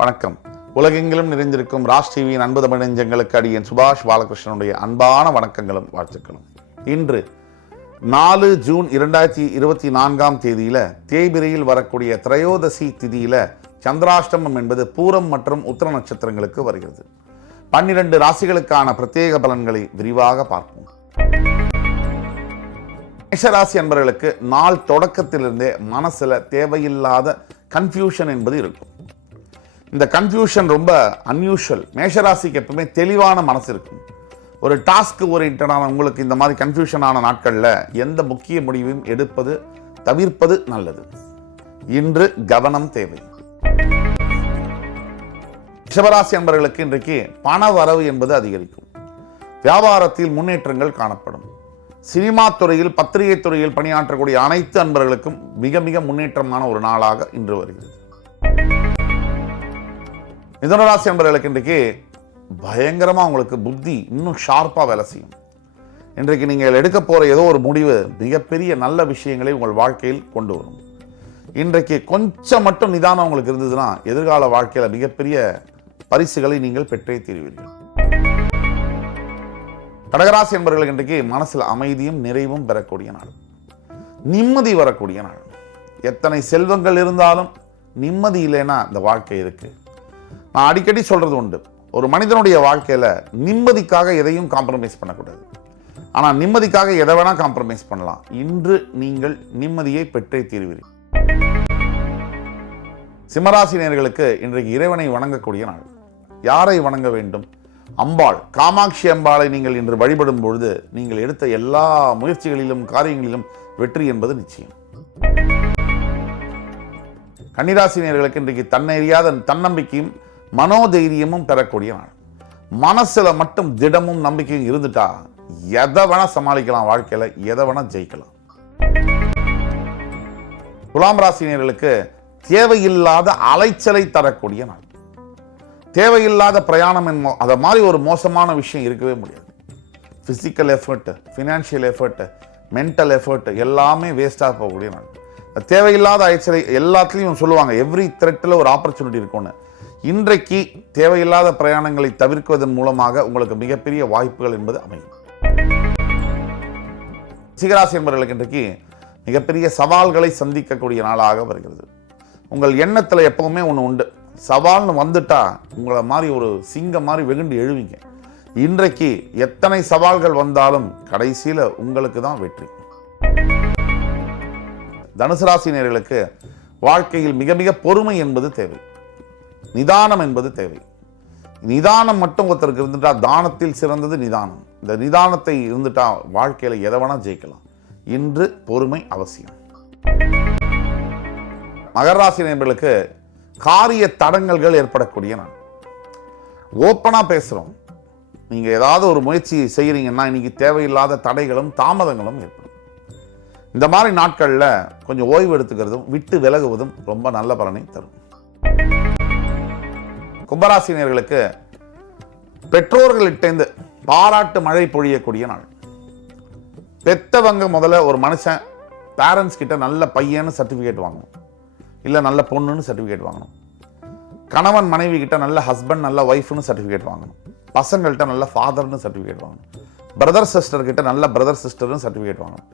வணக்கம். உலகெங்கிலும் நிறைந்திருக்கும் ராஜ் டிவியின் அன்பு தமிழ் நெஞ்சங்களுக்கு அடியேன் சுபாஷ் பாலகிருஷ்ணனுடைய அன்பான வணக்கங்களும் வாழ்த்துக்களும். இன்று 4 ஜூன் 2024 தேதியில தேய்பிரையில் வரக்கூடிய திரையோதசி திதியில சந்திராஷ்டமம் என்பது பூரம் மற்றும் உத்திர நட்சத்திரங்களுக்கு வருகிறது. 12 ராசிகளுக்கான பிரத்யேக பலன்களை விரிவாக பார்ப்போம். மேஷராசி அன்பர்களுக்கு நாள் தொடக்கத்திலிருந்தே மனசுல தேவையில்லாத கன்ஃபியூஷன் என்பது இருக்கும். இந்த கன்ஃபியூஷன் ரொம்ப அன்யூஷுவல். மேஷராசிக்கு எப்பவுமே தெளிவான மனசு இருக்கும். ஒரு டாஸ்க் ஓரியன்டான உங்களுக்கு இந்த மாதிரி கன்ஃபியூஷனான நாட்களில் எந்த முக்கிய முடிவையும் எடுப்பது தவிர்ப்பது நல்லது. இன்று கவனம் தேவை. ரிஷபராசி அன்பர்களுக்கு இன்றைக்கு பண வரவு என்பது அதிகரிக்கும். வியாபாரத்தில் முன்னேற்றங்கள் காணப்படும். சினிமா துறையில் பத்திரிகை துறையில் பணியாற்றக்கூடிய அனைத்து அன்பர்களுக்கும் மிக மிக முன்னேற்றமான ஒரு நாளாக இன்று வருகிறது. மிதுனராசி அன்பர்களுக்கு இன்றைக்கு பயங்கரமா உங்களுக்கு புத்தி இன்னும் ஷார்ப்பா வேலை செய்யும். இன்றைக்கு நீங்கள் எடுக்க போற ஏதோ ஒரு முடிவு மிகப்பெரிய நல்ல விஷயங்களை உங்கள் வாழ்க்கையில் கொண்டு வரும். இன்றைக்கு கொஞ்சம் மட்டும் நிதானம் உங்களுக்கு இருந்ததுன்னா எதிர்கால வாழ்க்கையில மிகப்பெரிய பரிசுகளை நீங்கள் பெற்றே தீர்வீர்கள். கடகராசி என்பவர்களுக்கு இன்றைக்கு மனசில் அமைதியும் நிறைவும் பெறக்கூடிய நாள், நிம்மதி வரக்கூடிய நாள். எத்தனை செல்வங்கள் இருந்தாலும் நிம்மதி இல்லைன்னா இந்த வாழ்க்கை இருக்கு. நான் அடிக்கடி சொல்றது உண்டு, ஒரு மனிதனுடைய வாழ்க்கையில நிம்மதிக்காக எதையும் காம்ப்ரமைஸ் பண்ணக்கூடாது. ஆனா நிம்மதிக்காக எதை வேணா காம்ப்ரமைஸ் பண்ணலாம். இன்று நீங்கள் நிம்மதியை பெற்றே தீர்வீர்கள். சிம்மராசினியர்களுக்கு இன்றைக்கு இறைவனை வணங்கக்கூடிய நாள். யாரை வணங்க வேண்டும்? அம்பாள், காமாட்சி அம்பாளை நீங்கள் இன்று வழிபடும் பொழுது நீங்கள் எடுத்த எல்லா முயற்சிகளிலும் காரியங்களிலும் வெற்றி என்பது நிச்சயம். கன்னிராசினியர்களுக்கு இன்றைக்கு தன்னெறியாத தன்னம்பிக்கையும் மனோதைரியமும் பெறக்கூடிய நாள். மனசுல மட்டும் திடமும் நம்பிக்கையும் இருந்துட்டா எதை வேணா சமாளிக்கலாம், வாழ்க்கையில எதை வேணா ஜெயிக்கலாம். துலாம் ராசினியர்களுக்கு தேவையில்லாத அலைச்சலை தரக்கூடிய நாள். தேவையில்லாத பிரயாணம் அதை மாதிரி ஒரு மோசமான விஷயம் இருக்கவே முடியாது. Physical effort, financial effort, mental effort எல்லாமே வேஸ்டாக போகக்கூடிய நாள். தேவையில்லாத அலைச்சலை எல்லாத்துலேயும் சொல்லுவாங்க, எவ்ரி த்ரெட்டில் ஒரு ஆப்பர்ச்சுனிட்டி இருக்கும்னு. இன்றைக்கு தேவையில்லாத பிரயாணங்களை தவிர்க்குவதன் மூலமாக உங்களுக்கு மிகப்பெரிய வாய்ப்புகள் என்பது அமையும். சிகராசி என்பவர்களுக்கு இன்றைக்கு மிகப்பெரிய சவால்களை சந்திக்கக்கூடிய நாளாக வருகிறது. உங்கள் எண்ணத்தில் எப்பவுமே ஒன்று உண்டு, சவால்னு வந்துட்டா உங்களை மாதிரி ஒரு சிங்கம் மாதிரி வெகுண்டு எழுவீங்க. இன்றைக்கு எத்தனை சவால்கள் வந்தாலும் கடைசியில் உங்களுக்கு தான் வெற்றி. தனுசு ராசினியர்களுக்கு வாழ்க்கையில் மிக மிக பொறுமை என்பது தேவை, நிதானம் என்பது தேவை. நிதானம் மட்டும் ஒருத்தருக்கு இருந்துட்டா, தானத்தில் சிறந்தது நிதானம். இந்த நிதானத்தை இருந்துட்டா வாழ்க்கையில எதை வேணா ஜெயிக்கலாம். இன்று பொறுமை அவசியம். மகர ராசி நேயர்களுக்கு காரிய தடங்கல்கள் ஏற்படக்கூடிய நாள். ஓப்பனா பேசுறோம், நீங்க ஏதாவது ஒரு முயற்சி செய்யறீங்கன்னா இன்னைக்கு தேவையில்லாத தடைகளும் தாமதங்களும் ஏற்படும். இந்த மாதிரி நாட்கள்ல கொஞ்சம் ஓய்வு எடுத்துக்கிறதும் விட்டு விலகுவதும் ரொம்ப நல்ல பலனை தரும். கும்பராசினியர்களுக்கு பெற்றோர்களிட்டேந்து பாராட்டு மழை பொழியக்கூடிய நாள். பெத்தவங்க முதல்ல ஒரு மனுஷன் பேரண்ட்ஸ் கிட்ட நல்ல பையன்னு சர்டிஃபிகேட் வாங்கணும், இல்லை நல்ல பொண்ணுன்னு சர்டிஃபிகேட் வாங்கணும். கணவன் மனைவி கிட்ட நல்ல ஹஸ்பண்ட் நல்ல ஒய்ஃப்னு சர்டிஃபிகேட் வாங்கணும். பசங்கள்கிட்ட நல்ல ஃபாதர்னு சர்டிஃபிகேட் வாங்கணும். பிரதர் சிஸ்டர் கிட்ட நல்ல பிரதர் சிஸ்டர்னு சர்டிஃபிகேட் வாங்கணும்.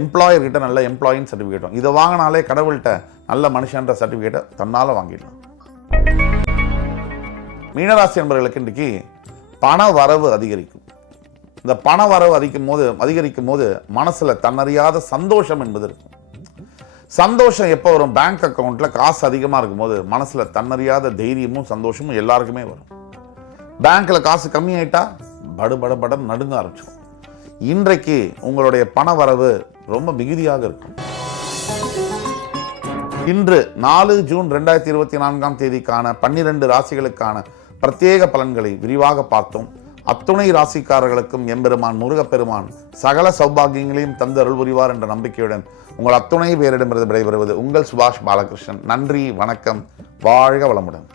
எம்ப்ளாயர் கிட்ட நல்ல எம்ப்ளாயின்னு சர்டிஃபிகேட் வாங்கணும். இதை வாங்கினாலே கடவுள்கிட்ட நல்ல மனுஷன்ற சர்டிஃபிகேட்டை தன்னால வாங்கிடலாம். மீனராசி என்பவர்களுக்கு இன்றைக்கு பண வரவு அதிகரிக்கும். இந்த பண வரவு அதிகரிக்கும் போது மனசுல தன்னறியாத சந்தோஷம் என்பது இருக்கும். சந்தோஷம் எப்போ வரும்? பேங்க் அக்கௌண்ட்ல காசு அதிகமா இருக்கும் போது மனசுல தன்னறியாத தைரியமும் சந்தோஷமும் எல்லாருக்குமே வரும். பேங்க்ல காசு கம்மியாயிட்டா படம் நடுங்க ஆரம்பிச்சிடும். இன்றைக்கு உங்களுடைய பண வரவு ரொம்ப மிகுதியாக இருக்கும். இன்று 4 ஜூன் 2024 தேதிக்கான 12 ராசிகளுக்கான பிரத்யேக பலன்களை விரிவாக பார்த்தோம். அத்துணை ராசிக்காரர்களுக்கும் எம்பெருமான் முருகப்பெருமான் சகல சௌபாகியங்களையும் தந்து அருள் புரிவார் என்ற நம்பிக்கையுடன் உங்கள் அத்துணை பேரிடமிருந்து விடைபெறுவது உங்கள் சுபாஷ் பாலகிருஷ்ணன். நன்றி, வணக்கம், வாழ்க வளமுடன்.